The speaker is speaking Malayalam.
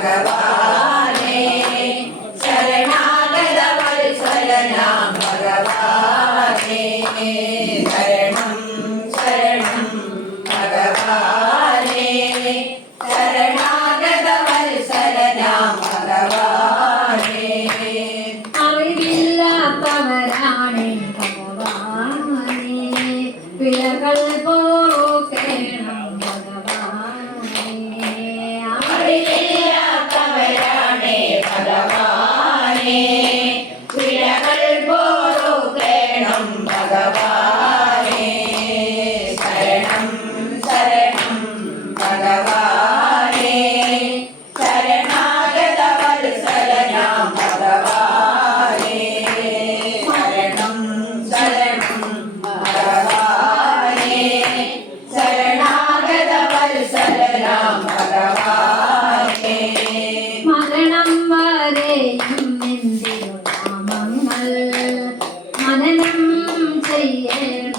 ഭഗവാനേ ശരണാഗത വത്സലനാം ഭഗവാനേ ശരണം ശരണം ഭഗവാനേ ശരണാഗത വത്സലനാം ഭഗവാനേ അറിവില്ലാത്തവരാണ് ഭഗവാനേ പിഴകൾ പോക്കേണം ഭഗവാനേ അറിവില്ലാത്തവരാണ് ഭഗവാനേ പിഴകൾ പോക്കേണം ഭഗവാനേ ശരണം ശരണം ഭഗവാനേ ശരണാഗത വത്സലനാം ഭഗവാനേ ശരണം ശരണം ഭഗവാനേ ശരണാഗത വത്സലനാം ഭഗവാനേ മരണം വരെയും നിന്തിരു നാമങ്ങൾ മനനം ചെയ്യണം